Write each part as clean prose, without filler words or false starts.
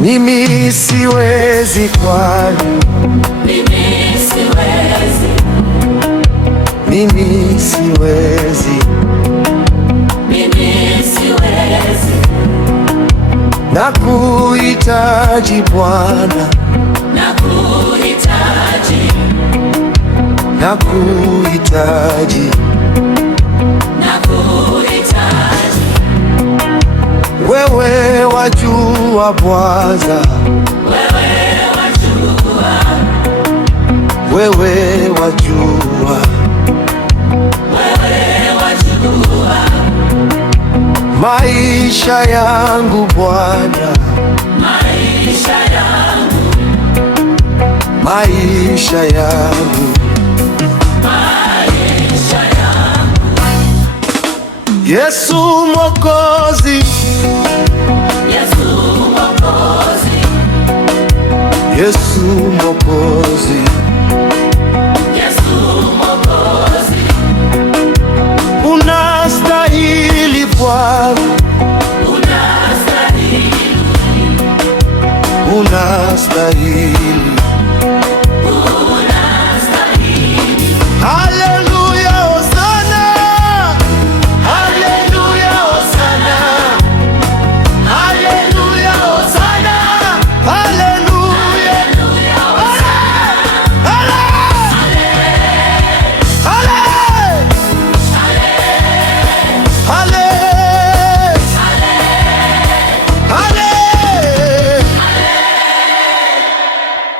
Mimi siwezi kwani, mimi siwezi, mimi siwezi, mimi siwezi. Nakuhitaji Bwana, nakuhitaji, nakuhitaji, nakuhitaji. wewe wajua Bwana, Wewe wajua, wewe wajua, wewe wajua maisha yangu Bwana, maisha yangu, maisha yangu, maisha yangu. Yesu Mwokozi, Yesu Mwokozi, Yesu Mwokozi, Yesu Mwokozi. unastahili Bwana, Unastahili, unastahili. unastahili. Haleluya, hosana, haleluya, hosana, haleluya, hosana, haleluya,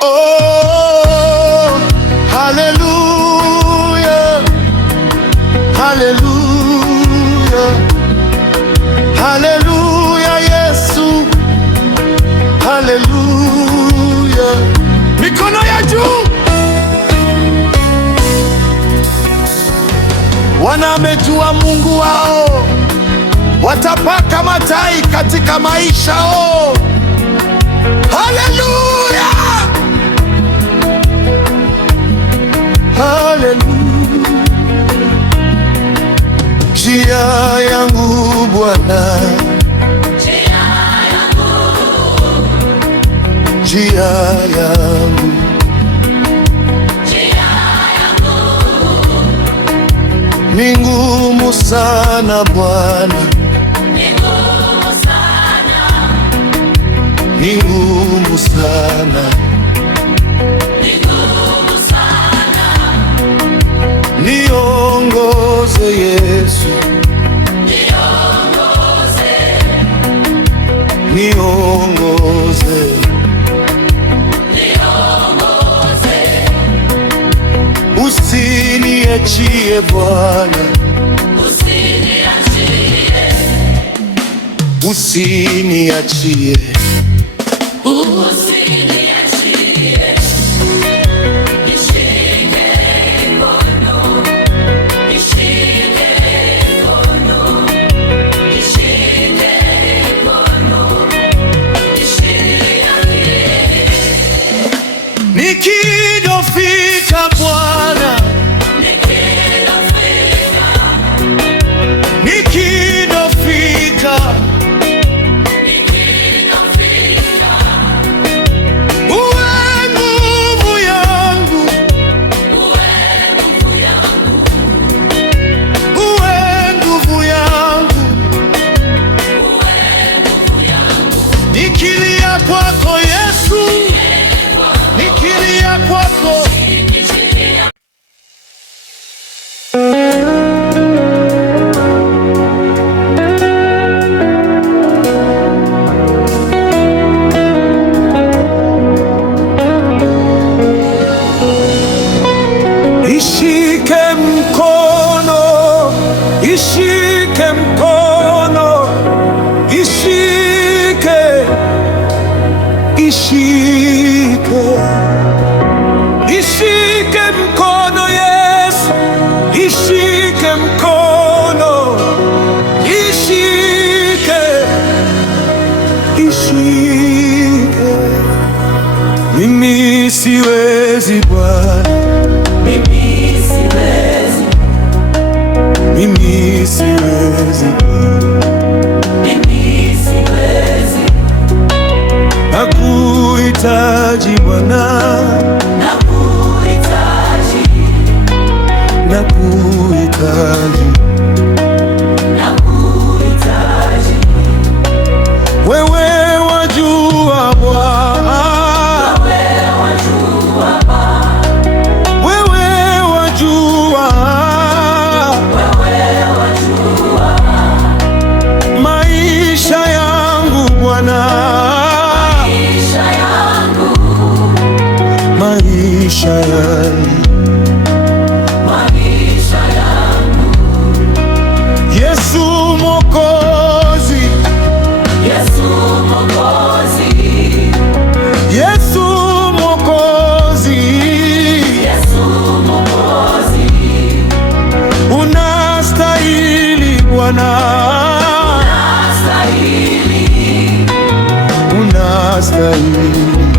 oh, haleluya, haleluya, haleluya, Yesu, haleluya. Mikono ya juu. Wanamejua Mungu wao, watapaka matai katika maisha yao. Haleluya, haleluya. Njia yangu Bwana, Njia yangu, njia yangu, njia yangu. ni ngumu sana Bwana, Ni ngumu sana, ni ngumu sana, ni ngumu sana. niongoze Yesu, Niongoze, niongoze, niongoze. usiniachie Bwana, Usiniachie, usiniachie, usiniachie. Nishike mkono, nishike mkono, nishike mkono, nishikilie. nikidofika Bwana, Nikidofika, nikidofika, nikidofika. uwe nguvu yangu, Uwe nguvu yangu, uwe nguvu yangu, uwe nguvu yangu. nikilia kwako Yesu, nikilia kwako. Nikilia, Ishike mkono, ishike mkono, ishike, ishike, ishike mkono Yesu, ishike mkono, ishike, ishike. Mimi siwezi Bwana, mimi siwezi, mimi siwezi, mimi siwezi. nakuhitaji Bwana, nakuhitaji, nakuhitaji, nakuhitaji. wewe wajua Bwana, Wewe wajua Baba, wewe wajua, wewe wajua maisha yangu Bwana, maisha yangu, maisha yangu. maisha yangu. Yesu Mwokozi, Yesu Mwokozi, Yesu Mwokozi, Yesu Mwokozi, unastahili Bwana, unastahili, unastahili.